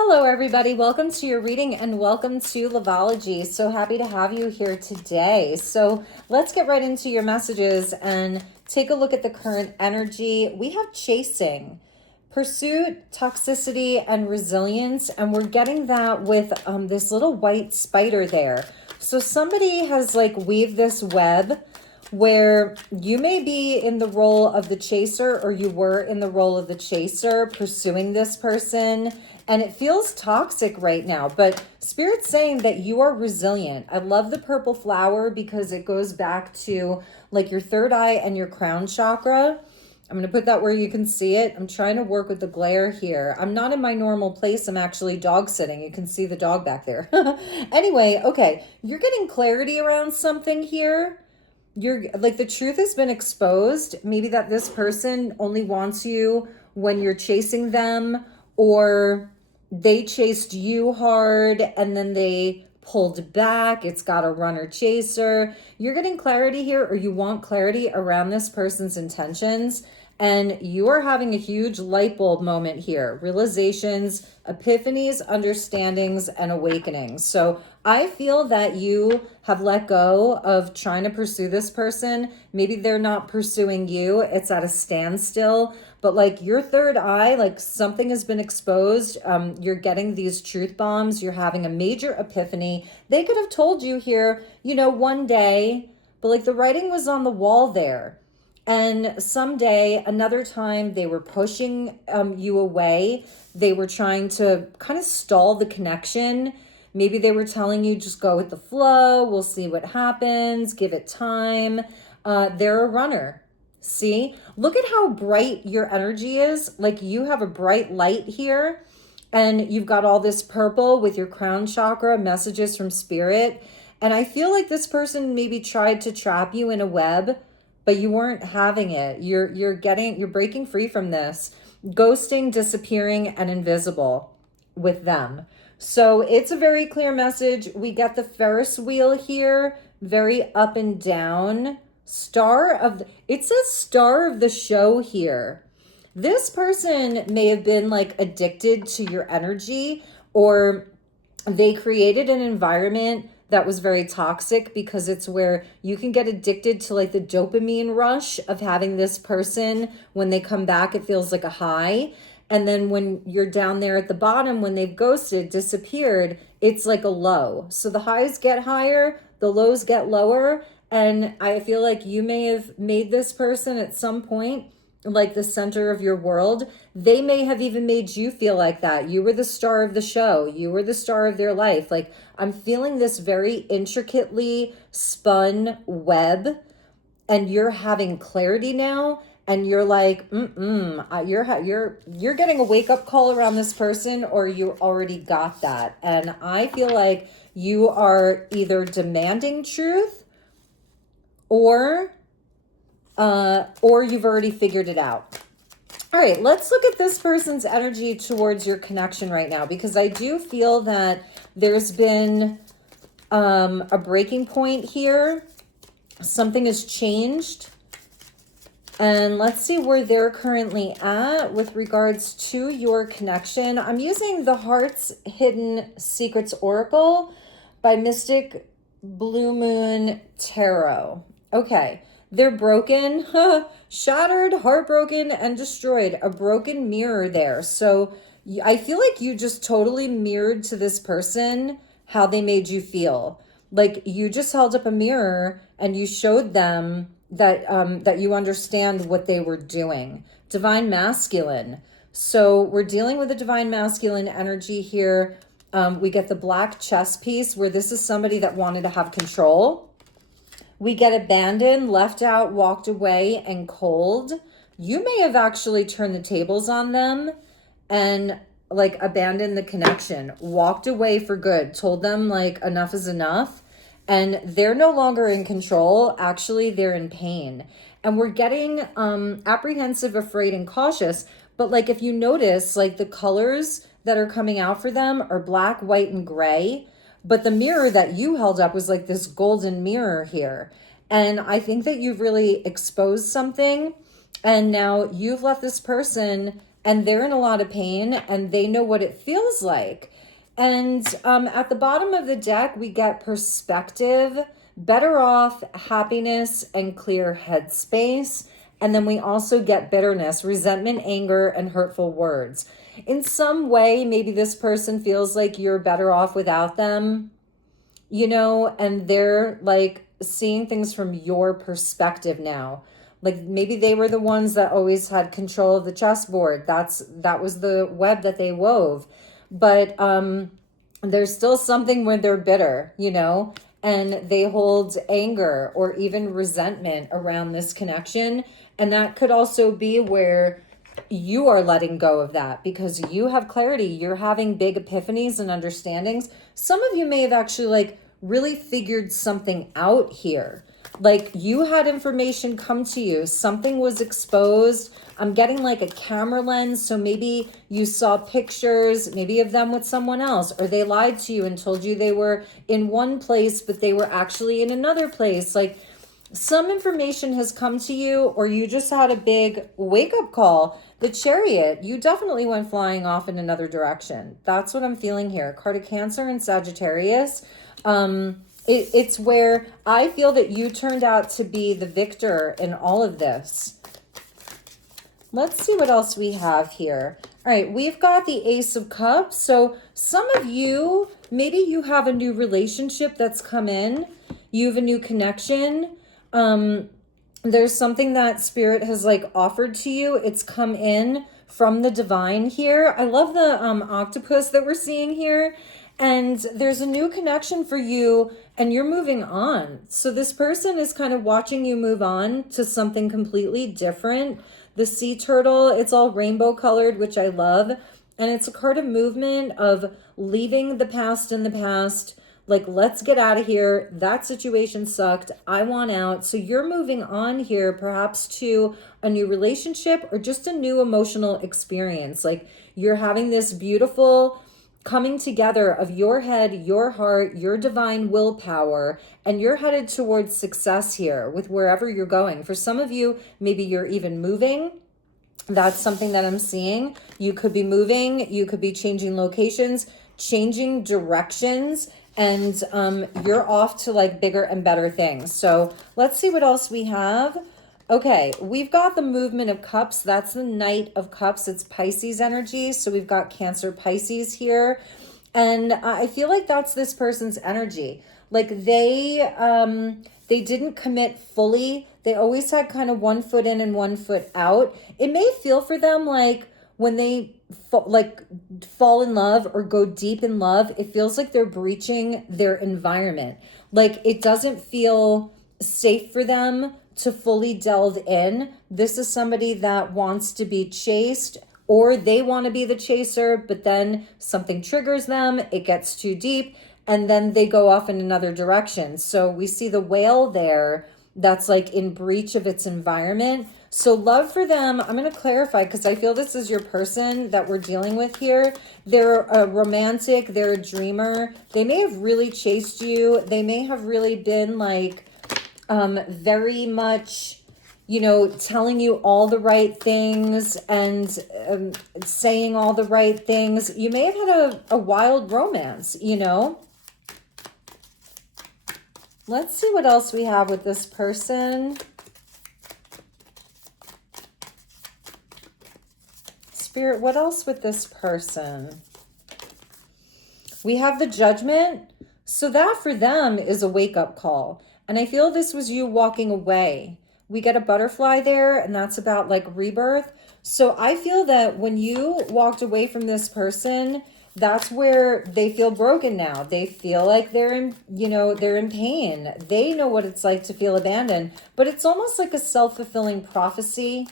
Hello, everybody. Welcome to your reading and welcome to Loveology. So happy to have you here today. So let's get right into your messages and take a look at the current energy. We have chasing, pursuit, toxicity, and resilience. And we're getting that with this little white spider there. So somebody has weaved this web where you may be in the role of the chaser, or you were in the role of the chaser pursuing this person, and it feels toxic right now, but Spirit's saying that you are resilient. I love the purple flower because it goes back to your third eye and your crown chakra. I'm going to put that where you can see it. I'm trying to work with the glare here. I'm not in my normal place. I'm actually dog sitting. You can see the dog back there. Anyway, okay, you're getting clarity around something here. You're the truth has been exposed. Maybe that this person only wants you when you're chasing them, or they chased you hard and then they pulled back. It's got a runner chaser. You're getting clarity here, or you want clarity around this person's intentions. And you are having a huge light bulb moment here. Realizations, epiphanies, understandings, and awakenings. So I feel that you have let go of trying to pursue this person. Maybe they're not pursuing you. It's at a standstill. But your third eye, something has been exposed. You're getting these truth bombs. You're having a major epiphany. They could have told you here, one day, but the writing was on the wall there. And someday, another time, they were pushing you away. They were trying to kind of stall the connection. Maybe they were telling you, just go with the flow. We'll see what happens. Give it time. They're a runner. See? Look at how bright your energy is. You have a bright light here. And you've got all this purple with your crown chakra, messages from spirit. And I feel like this person maybe tried to trap you in a web, but you weren't having it. You're breaking free from this. Ghosting, disappearing, and invisible with them. So it's a very clear message. We get the Ferris wheel here, very up and down. It says star of the show here. This person may have been addicted to your energy, or they created an environment that was very toxic, because it's where you can get addicted to the dopamine rush of having this person. When they come back, it feels like a high. And then when you're down there at the bottom, when they've ghosted, disappeared, it's like a low. So the highs get higher, the lows get lower. And I feel like you may have made this person at some point the center of your world. They may have even made you feel like that. You were the star of the show. You were the star of their life. I'm feeling this very intricately spun web, and you're having clarity now. And you're you're getting a wake up call around this person, or you already got that. And I feel like you are either demanding truth, or you've already figured it out. All right, let's look at this person's energy towards your connection right now, because I do feel that there's been a breaking point here. Something has changed. And let's see where they're currently at with regards to your connection. I'm using the Heart's Hidden Secrets Oracle by Mystic Blue Moon Tarot. Okay. They're broken, shattered, heartbroken, and destroyed. A broken mirror there. So I feel like you just totally mirrored to this person how they made you feel. You just held up a mirror and you showed them that you understand what they were doing. Divine Masculine. So we're dealing with a Divine Masculine energy here. We get the black chess piece, where this is somebody that wanted to have control. We get abandoned, left out, walked away, and cold. You may have actually turned the tables on them and abandoned the connection, walked away for good, told them enough is enough. And they're no longer in control. Actually, they're in pain. And we're getting apprehensive, afraid, and cautious. But if you notice, the colors that are coming out for them are black, white, and gray. But the mirror that you held up was this golden mirror here. And I think that you've really exposed something. And now you've left this person and they're in a lot of pain and they know what it feels like. And at the bottom of the deck, we get perspective, better off, happiness, and clear headspace. And then we also get bitterness, resentment, anger, and hurtful words. In some way, maybe this person feels like you're better off without them, and they're like seeing things from your perspective now. Like maybe they were the ones that always had control of the chessboard. That was the web that they wove. But there's still something when they're bitter, and they hold anger or even resentment around this connection. And that could also be where you are letting go of that because you have clarity. You're having big epiphanies and understandings. Some of you may have actually like really figured something out here. Like you had information come to you, something was exposed. I'm getting like a camera lens. So maybe you saw pictures, maybe of them with someone else, or they lied to you and told you they were in one place, but they were actually in another place. Like some information has come to you, or you just had a big wake up call. The Chariot, you definitely went flying off in another direction. That's what I'm feeling here. Card of Cancer and Sagittarius. It's where I feel that you turned out to be the victor in all of this. Let's see what else we have here. All right, we've got the Ace of Cups. So some of you, maybe you have a new relationship that's come in. You have a new connection. There's something that Spirit has like offered to you. It's come in from the divine here. I love the octopus that we're seeing here. And there's a new connection for you and you're moving on. So this person is kind of watching you move on to something completely different. The sea turtle, it's all rainbow colored, which I love. And it's a card of movement, of leaving the past in the past. Like, let's get out of here. That situation sucked. I want out. So you're moving on here, perhaps to a new relationship or just a new emotional experience. Like you're having this beautiful coming together of your head, your heart, your divine willpower, and you're headed towards success here with wherever you're going. For some of you, maybe you're even moving. That's something that I'm seeing. You could be moving, you could be changing locations, changing directions, and you're off to like bigger and better things. So let's see what else we have. Okay, we've got the Movement of Cups. That's the Knight of Cups. It's Pisces energy. So we've got Cancer, Pisces here. And I feel like that's this person's energy. Like they didn't commit fully. They always had kind of one foot in and one foot out. It may feel for them like when they fall in love or go deep in love, it feels like they're breaching their environment. Like it doesn't feel safe for them to fully delve in. This is somebody that wants to be chased, or they want to be the chaser, but then something triggers them, it gets too deep, and then they go off in another direction. So we see the whale there that's like in breach of its environment. So love for them, I'm going to clarify because I feel this is your person that we're dealing with here. They're a romantic, they're a dreamer. They may have really chased you. They may have really been like very much, telling you all the right things and saying all the right things. You may have had a wild romance, Let's see what else we have with this person. Spirit, what else with this person? We have the Judgment. So that for them is a wake-up call. And I feel this was you walking away. We get a butterfly there, and that's about like rebirth. So I feel that when you walked away from this person, that's where they feel broken now. They feel like they're in, they're in pain. They know what it's like to feel abandoned, but it's almost like a self-fulfilling prophecy.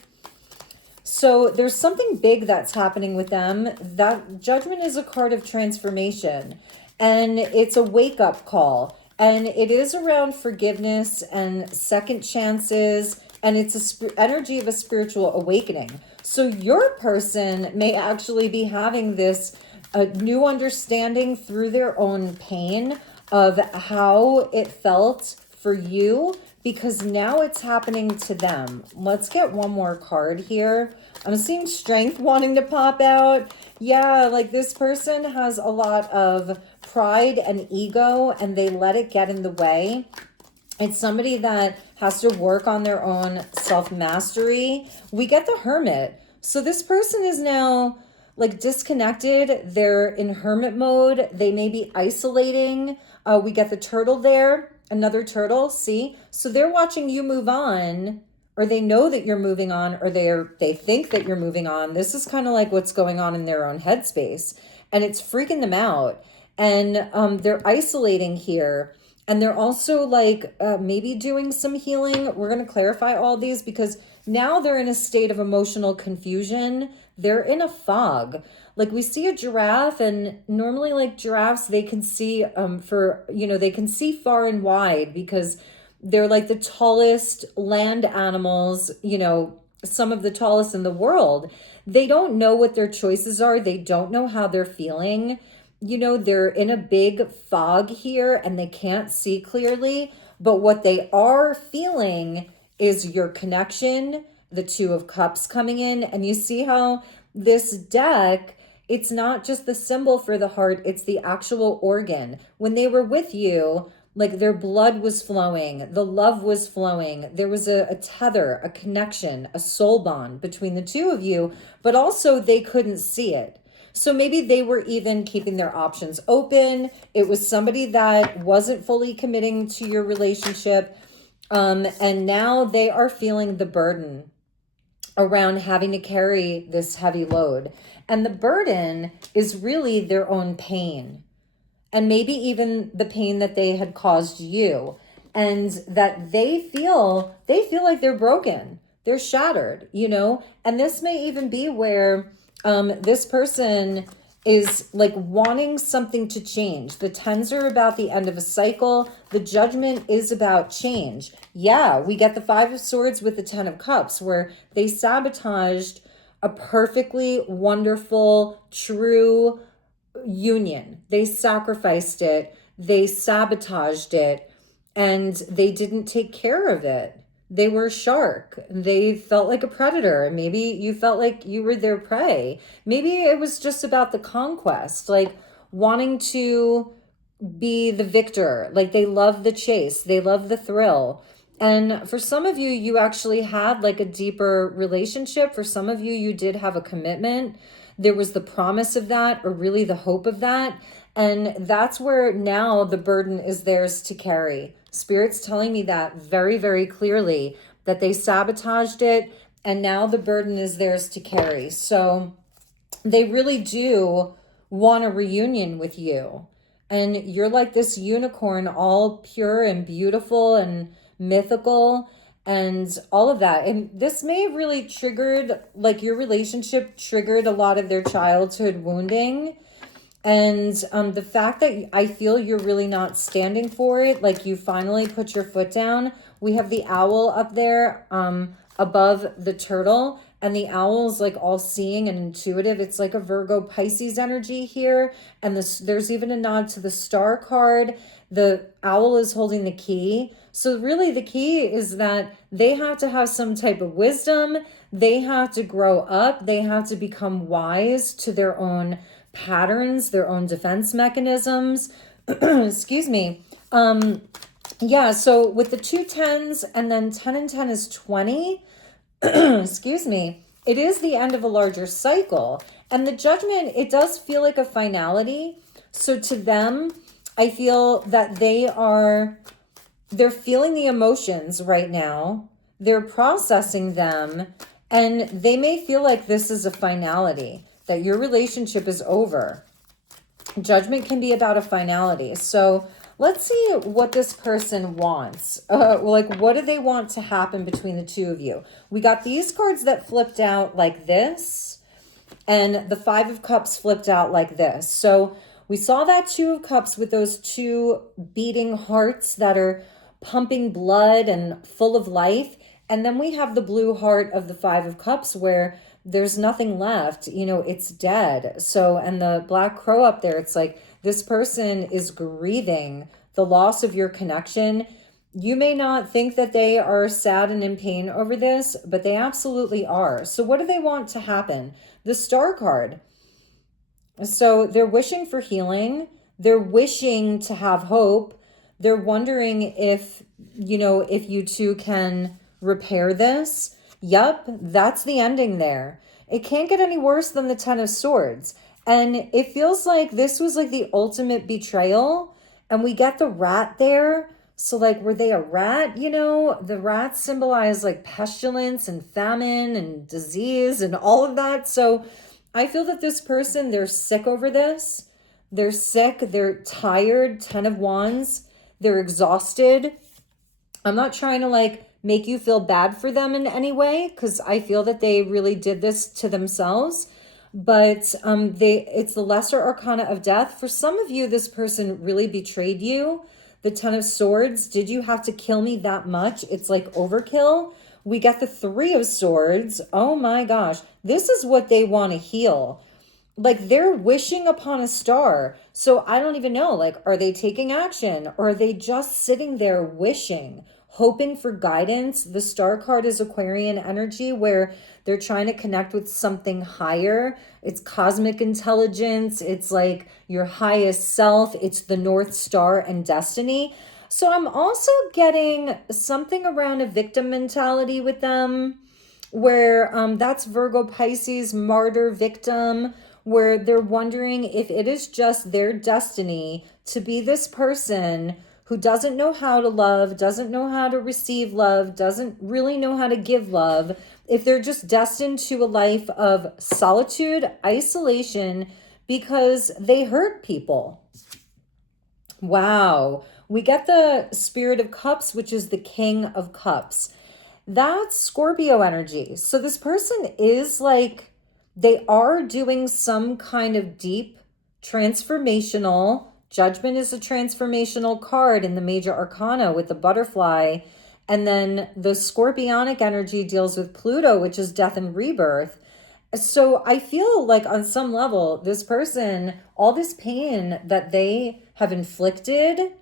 So there's something big that's happening with them. That Judgment is a card of transformation, and it's a wake-up call. And it is around forgiveness and second chances, and it's energy of a spiritual awakening. So your person may actually be having this new understanding through their own pain of how it felt for you because now it's happening to them. Let's get one more card here. I'm seeing strength wanting to pop out. Yeah, like this person has a lot of pride and ego and they let it get in the way. It's somebody that has to work on their own self-mastery. We get the Hermit. So this person is now like disconnected. They're in hermit mode. They may be isolating. We get the Turtle there. Another turtle, see? So they're watching you move on, or they know that you're moving on, or they think that you're moving on. This is kind of like what's going on in their own headspace. And it's freaking them out. And they're isolating here. And they're also like maybe doing some healing. We're going to clarify all these because now they're in a state of emotional confusion. They're in a fog. Like we see a giraffe, and normally like giraffes, they can see they can see far and wide because they're like the tallest land animals, some of the tallest in the world. They don't know what their choices are. They don't know how they're feeling. They're in a big fog here and they can't see clearly, but what they are feeling is your connection, the Two of Cups coming in. And you see how this deck, it's not just the symbol for the heart, it's the actual organ. When they were with you, like their blood was flowing, the love was flowing. There was a tether, a connection, a soul bond between the two of you, but also they couldn't see it. So maybe they were even keeping their options open. It was somebody that wasn't fully committing to your relationship. And now they are feeling the burden around having to carry this heavy load. And the burden is really their own pain. And maybe even the pain that they had caused you. And that they feel like they're broken. They're shattered, And this may even be where this person is like wanting something to change. The Tens are about the end of a cycle. The Judgment is about change. Yeah, we get the Five of Swords with the Ten of Cups where they sabotaged a perfectly wonderful, true union. They sacrificed it. They sabotaged it and they didn't take care of it. They were a shark. They felt like a predator. Maybe you felt like you were their prey. Maybe it was just about the conquest, like wanting to be the victor. Like they love the chase. They love the thrill. And for some of you, you actually had like a deeper relationship. For some of you, you did have a commitment. There was the promise of that, or really the hope of that. And that's where now the burden is theirs to carry. Spirit's telling me that very, very clearly, that they sabotaged it and now the burden is theirs to carry. So they really do want a reunion with you. And you're like this unicorn, all pure and beautiful and mythical and all of that. And this may have really triggered, like your relationship triggered a lot of their childhood wounding. And the fact that I feel you're really not standing for it, like you finally put your foot down. We have the owl up there above the turtle, and the owl is like all seeing and intuitive. It's like a Virgo Pisces energy here. And there's even a nod to the star card. The owl is holding the key. So really the key is that they have to have some type of wisdom. They have to grow up. They have to become wise to their own patterns, their own defense mechanisms. Excuse me. Yeah, so with the 2 tens and then 10 and 10 is 20. Excuse me. It is the end of a larger cycle. And the Judgment, it does feel like a finality. So to them, I feel that they're feeling the emotions right now. They're processing them. And they may feel like this is a finality, that your relationship is over. Judgment can be about a finality. So let's see what this person wants. Like, what do they want to happen between the two of you? We got these cards that flipped out like this, and the 5 of Cups flipped out like this. So we saw that 2 of Cups with those 2 beating hearts that are pumping blood and full of life. And then we have the blue heart of the 5 of Cups where there's nothing left, it's dead. So, and the black crow up there, it's like this person is grieving the loss of your connection. You may not think that they are sad and in pain over this, but they absolutely are. So what do they want to happen? The Star card. So they're wishing for healing. They're wishing to have hope. They're wondering if, if you two can repair this. Yup, that's the ending there. It can't get any worse than the Ten of Swords. And it feels like this was like the ultimate betrayal. And we get the rat there. So, like, were they a rat? The rats symbolize like pestilence and famine and disease and all of that. So, I feel that this person, they're sick over this. They're sick. They're tired. 10 of Wands. They're exhausted. I'm not trying to like make you feel bad for them in any way, because I feel that they really did this to themselves. But it's the lesser arcana of death. For some of you, this person really betrayed you. The 10 of Swords. Did you have to kill me that much? It's like overkill. We get the 3 of Swords. Oh my gosh. This is what they want to heal. Like, they're wishing upon a star. So I don't even know, like, are they taking action, or are they just sitting there wishing, hoping for guidance? The Star card is Aquarian energy, where they're trying to connect with something higher. It's cosmic intelligence. It's like your highest self. It's the North Star and destiny. So I'm also getting something around a victim mentality with them, where that's Virgo, Pisces, martyr, victim, where they're wondering if it is just their destiny to be this person who doesn't know how to love, doesn't know how to receive love, doesn't really know how to give love, if they're just destined to a life of solitude, isolation, because they hurt people. Wow. We get the Spirit of Cups, which is the King of Cups. That's Scorpio energy. So this person is like, they are doing some kind of deep transformational. Judgment is a transformational card in the major arcana with the butterfly. And then the scorpionic energy deals with Pluto, which is death and rebirth. So I feel like on some level, this person, all this pain that they have inflicted,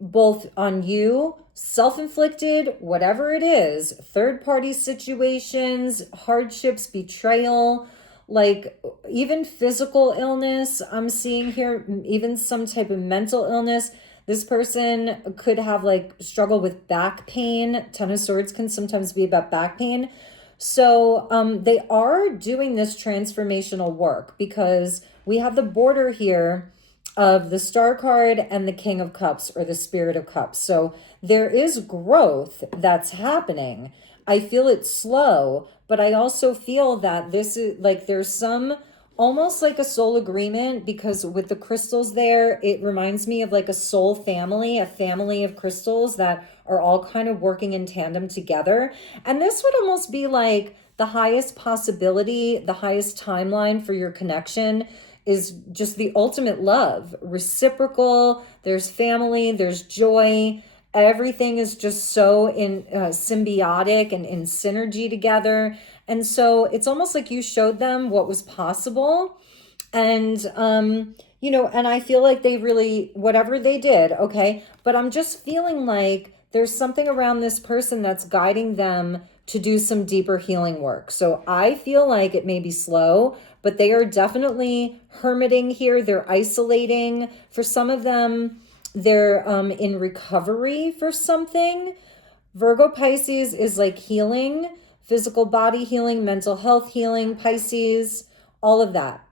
both on you, self-inflicted, whatever it is, third-party situations, hardships, betrayal, like even physical illness, I'm seeing here, even some type of mental illness. This person could have like struggle with back pain. 10 of Swords can sometimes be about back pain. So they are doing this transformational work, because we have the border here of the Star card and the King of Cups, or the Spirit of Cups. So there is growth that's happening. I feel it's slow, but I also feel that this is like, there's some almost like a soul agreement, because with the crystals there, it reminds me of like a soul family, a family of crystals that are all kind of working in tandem together. And this would almost be like the highest possibility, the highest timeline for your connection is just the ultimate love, reciprocal. There's family, there's joy. Everything is just so in symbiotic and in synergy together. And so it's almost like you showed them what was possible. And, and I feel like they really, whatever they did, okay, but I'm just feeling like there's something around this person that's guiding them to do some deeper healing work. So I feel like it may be slow, but they are definitely hermiting here. They're isolating. For some of them, they're in recovery for something. Virgo, Pisces is like healing, physical body healing, mental health healing, Pisces, all of that.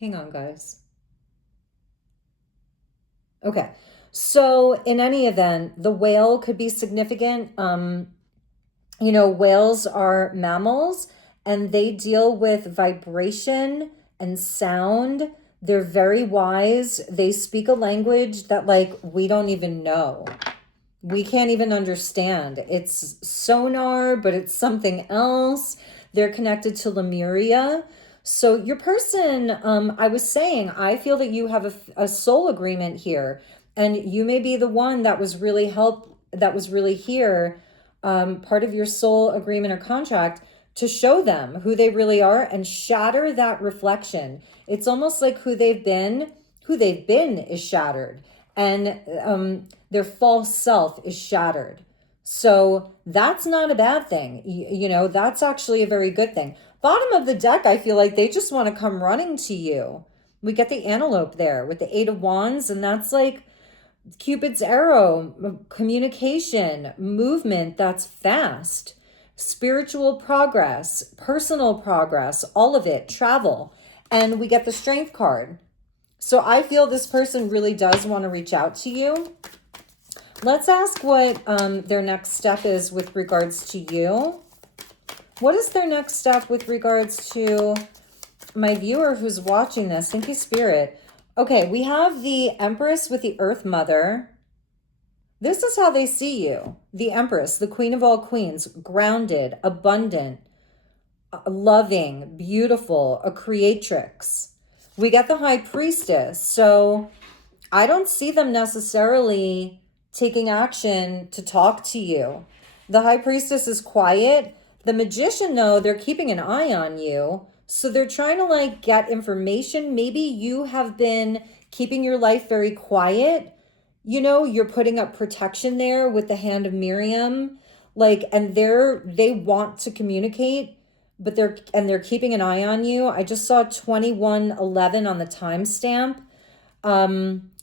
Hang on, guys. Okay. So in any event, the whale could be significant. Whales are mammals, and they deal with vibration and sound. They're very wise. They speak a language that like we don't even know. We can't even understand. It's sonar, but it's something else. They're connected to Lemuria. So your person, I was saying, I feel that you have a soul agreement here, and you may be the one that was really here, part of your soul agreement or contract, to show them who they really are and shatter that reflection. It's almost like who they've been is shattered. and their false self is shattered. So that's not a bad thing. You know, that's actually a very good thing. Bottom of the deck, I feel like they just want to come running to you. We get the antelope there with the Eight of Wands, and that's like Cupid's arrow, communication, movement that's fast, spiritual progress, personal progress, all of it, travel. And we get the Strength card. So I feel this person really does want to reach out to you. Let's ask what their next step is with regards to you. What is their next step with regards to my viewer who's watching this? Thank you, Spirit. Okay, we have the Empress with the Earth Mother. This is how they see you. The Empress, the Queen of all queens, grounded, abundant, loving, beautiful, a creatrix. We get the High Priestess. So I don't see them necessarily taking action to talk to you. The High Priestess is quiet. The Magician, though, they're keeping an eye on you. So they're trying to like get information. Maybe you have been keeping your life very quiet. You know, you're putting up protection there with the Hand of Miriam. Like, and they want to communicate, but they're keeping an eye on you. I just saw 2111 on the timestamp.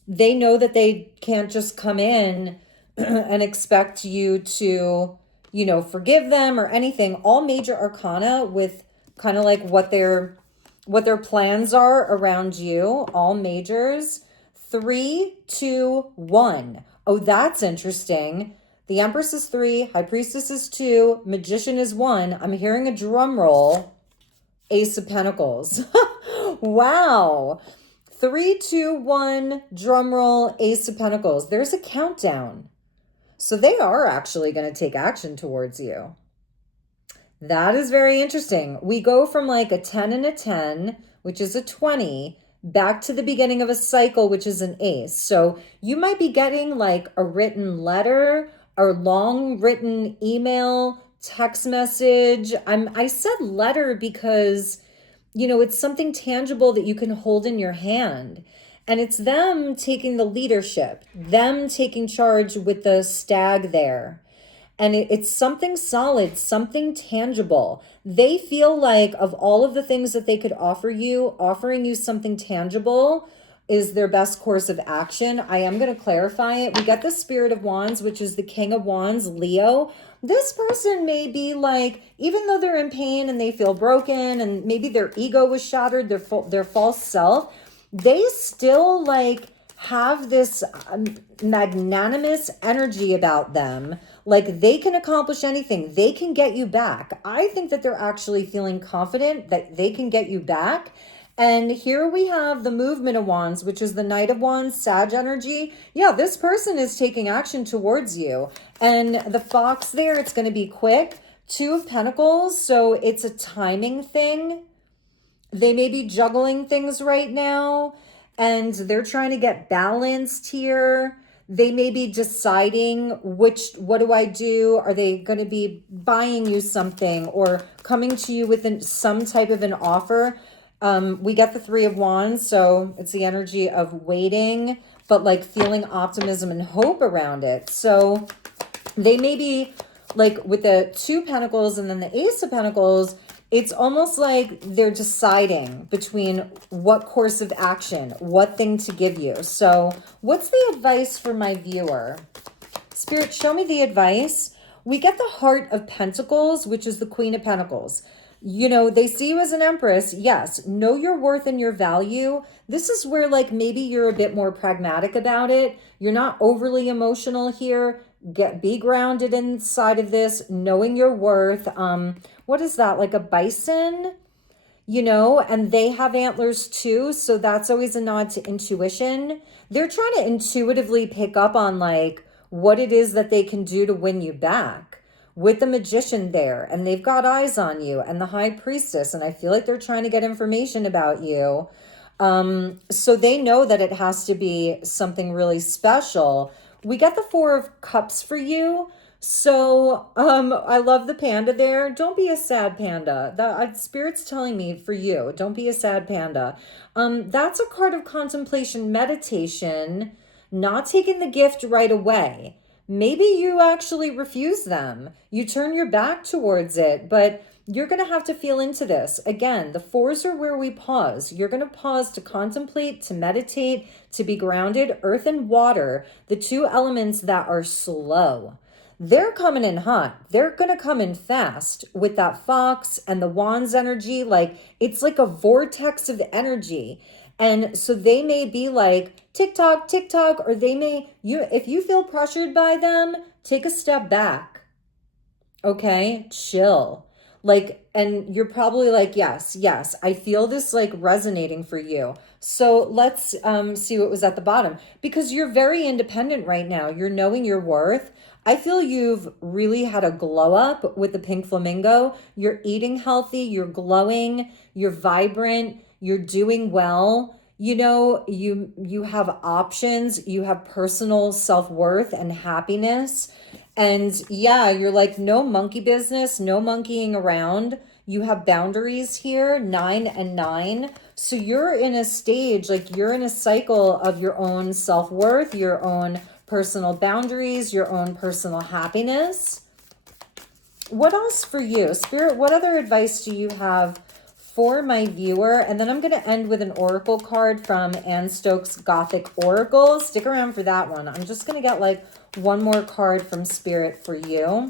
They know that they can't just come in and expect you to, you know, forgive them or anything. All major arcana with kind of like what their plans are around you, all majors. 3, 2, 1. Oh, that's interesting. The Empress is 3, High Priestess is 2, Magician is 1. I'm hearing a drum roll. Ace of Pentacles. Wow. 3, 2, 1, drum roll, Ace of Pentacles. There's a countdown. So they are actually going to take action towards you. That is very interesting. We go from like a 10 and a 10, which is a 20, back to the beginning of a cycle, which is an ace. So you might be getting like a written letter or long written email, text message. I said letter because, you know, it's something tangible that you can hold in your hand. And it's them taking the leadership, them taking charge with the stag there. And it's something solid, something tangible. They feel like of all of the things that they could offer you, offering you something tangible is their best course of action. I am going to clarify it. We got the Spirit of Wands, which is the King of Wands, Leo. This person may be like, even though they're in pain and they feel broken and maybe their ego was shattered, their false self, they still like have this magnanimous energy about them. Like they can accomplish anything. They can get you back. I think that they're actually feeling confident that they can get you back. And here we have the Movement of Wands, which is the Knight of Wands, Sag energy. Yeah, this person is taking action towards you. And the Fox there, it's going to be quick. 2 of Pentacles, so it's a timing thing. They may be juggling things right now, and they're trying to get balanced here. They may be deciding what do I do? Are they going to be buying you something or coming to you with some type of an offer? We get the 3 of Wands, so it's the energy of waiting, but like feeling optimism and hope around it. So they may be like with the 2 Pentacles and then the Ace of Pentacles, it's almost like they're deciding between what course of action, what thing to give you. So what's the advice for my viewer? Spirit, show me the advice. We get the Heart of Pentacles, which is the Queen of Pentacles. You know, they see you as an Empress. Yes, know your worth and your value. This is where like maybe you're a bit more pragmatic about it. You're not overly emotional here. Be grounded inside of this, knowing your worth. What is that? Like a bison, you know, and they have antlers too. So that's always a nod to intuition. They're trying to intuitively pick up on like what it is that they can do to win you back with the Magician there. And they've got eyes on you and the High Priestess. And I feel like they're trying to get information about you. So they know that it has to be something really special. We got the 4 of Cups for you. So, I love the panda there. Don't be a sad panda. The Spirit's telling me for you, don't be a sad panda. That's a card of contemplation, meditation, not taking the gift right away. Maybe you actually refuse them. You turn your back towards it, but you're going to have to feel into this. Again, the fours are where we pause. You're going to pause to contemplate, to meditate, to be grounded. Earth and water, the two elements that are slow. They're coming in hot. They're going to come in fast with that fox and the wands energy. Like, it's like a vortex of energy. And so they may be like tick tock, or they may, if you feel pressured by them, take a step back. Okay, chill. Like, and you're probably like, yes, I feel this like resonating for you. So let's see what was at the bottom, because you're very independent right now. You're knowing your worth. I feel you've really had a glow up with the pink flamingo. You're eating healthy, you're glowing, you're vibrant, you're doing well. You know, you have options, you have personal self-worth and happiness. And yeah, you're like, no monkey business, no monkeying around. You have boundaries here, 9 and 9. So you're in a stage, like you're in a cycle of your own self-worth, your own personal boundaries, your own personal happiness. What else for you? Spirit, what other advice do you have for my viewer? And then I'm going to end with an oracle card from Anne Stokes Gothic Oracle. Stick around for that one. I'm just going to get like one more card from Spirit for you.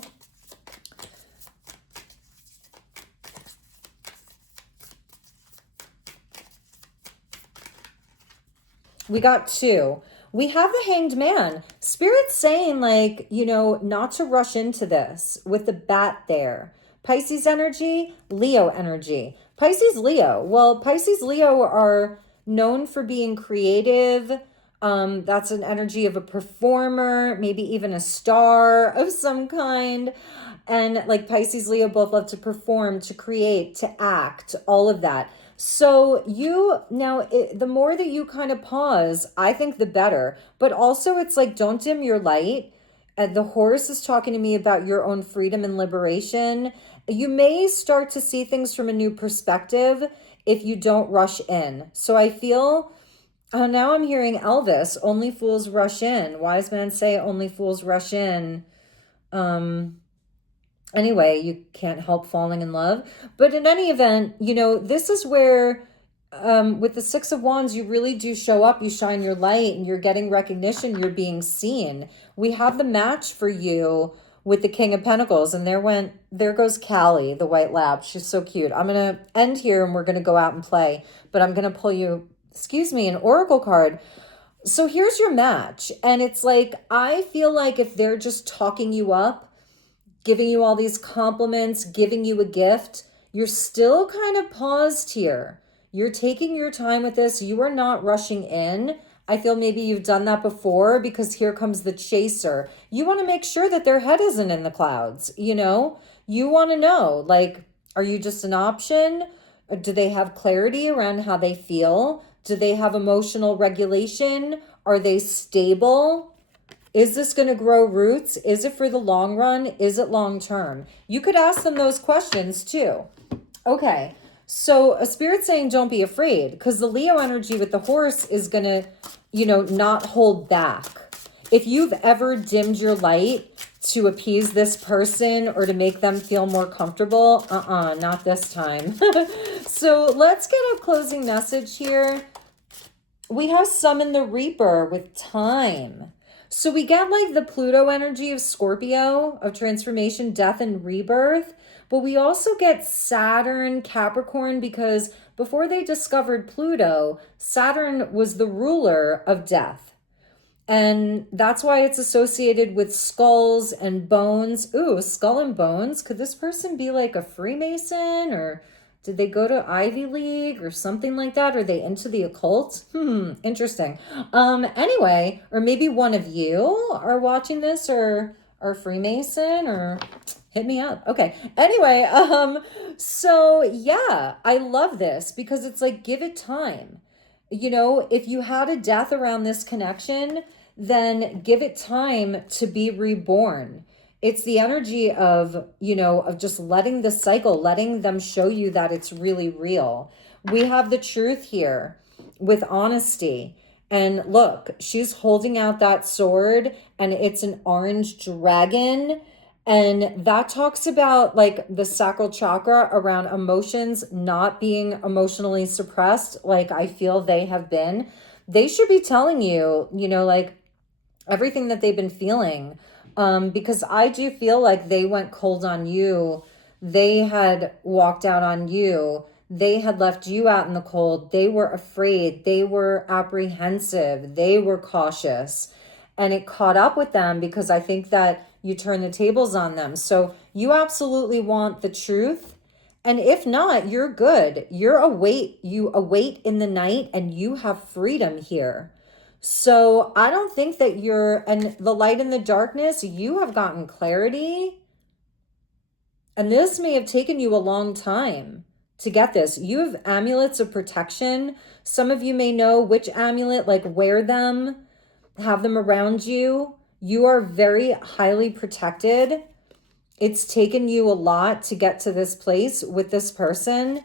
We got 2. We have the Hanged Man. Spirit's saying, like, you know, not to rush into this with the bat there. Pisces energy, Leo energy. Pisces, Leo. Well, Pisces, Leo are known for being creative. That's an energy of a performer, maybe even a star of some kind. And like Pisces, Leo both love to perform, to create, to act, all of that. So the more that you kind of pause, I think the better. But also it's like, don't dim your light. The horse is talking to me about your own freedom and liberation. You may start to see things from a new perspective if you don't rush in. So I feel, now I'm hearing Elvis, only fools rush in. Wise men say only fools rush in. Anyway, you can't help falling in love. But in any event, you know, this is where with the 6 of Wands, you really do show up, you shine your light, and you're getting recognition, you're being seen. We have the match for you with the King of Pentacles, and there goes Callie, the white lab. She's so cute. I'm going to end here and we're going to go out and play, but I'm going to pull you, an oracle card. So here's your match. And it's like, I feel like if they're just talking you up, giving you all these compliments, giving you a gift, you're still kind of paused here. You're taking your time with this. You are not rushing in. I feel maybe you've done that before, because here comes the chaser. You want to make sure that their head isn't in the clouds. You know, you want to know, like, are you just an option? Or do they have clarity around how they feel? Do they have emotional regulation? Are they stable? Is this going to grow roots? Is it for the long run? Is it long term? You could ask them those questions too. Okay, so a spirit saying don't be afraid, because the Leo energy with the horse is going to, you know, not hold back. If you've ever dimmed your light to appease this person or to make them feel more comfortable, not this time. So let's get a closing message here. We have Summon the Reaper with time. So we get like the Pluto energy of Scorpio, of transformation, death, and rebirth. But we also get Saturn, Capricorn, because before they discovered Pluto, Saturn was the ruler of death. And that's why it's associated with skulls and bones. Ooh, skull and bones. Could this person be like a Freemason, or did they go to Ivy League or something like that? Are they into the occult? Interesting. Anyway, or maybe one of you are watching this or are Freemason, or hit me up. Okay. Anyway, so yeah, I love this because it's like, give it time. You know, if you had a death around this connection, then give it time to be reborn. It's the energy of, you know, of just letting the cycle, letting them show you that it's really real. We have the truth here with honesty. And look, she's holding out that sword and it's an orange dragon. And that talks about like the sacral chakra around emotions not being emotionally suppressed, like I feel they have been. They should be telling you, you know, like everything that they've been feeling. Because I do feel like they went cold on you. They had walked out on you. They had left you out in the cold. They were afraid. They were apprehensive. They were cautious. And it caught up with them because I think that you turn the tables on them. So you absolutely want the truth. And if not, you're good. You await in the night and you have freedom here. So I don't think that and the light in the darkness, you have gotten clarity. And this may have taken you a long time to get this. You have amulets of protection. Some of you may know which amulet, like wear them, have them around you. You are very highly protected. It's taken you a lot to get to this place with this person.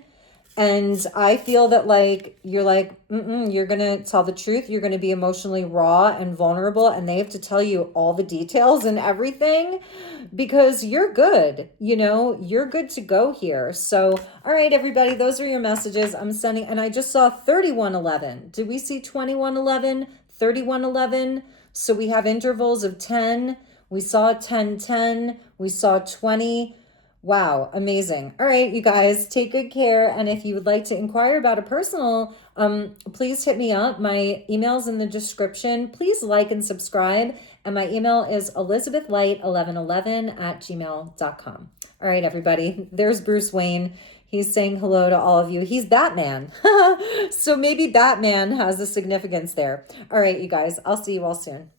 And I feel that like, you're like, you're going to tell the truth. You're going to be emotionally raw and vulnerable. And they have to tell you all the details and everything because you're good. You know, you're good to go here. So, all right, everybody, those are your messages I'm sending. And I just saw 3111. Did we see 2111, 3111? So we have intervals of 10. We saw 1010. We saw 20. Wow, amazing. All right, you guys, take good care. And if you would like to inquire about a personal, please hit me up. My email's in the description. Please like and subscribe. And my email is elizabethlight1111@gmail.com. All right, everybody, there's Bruce Wayne. He's saying hello to all of you. He's Batman. So maybe Batman has a significance there. All right, you guys, I'll see you all soon.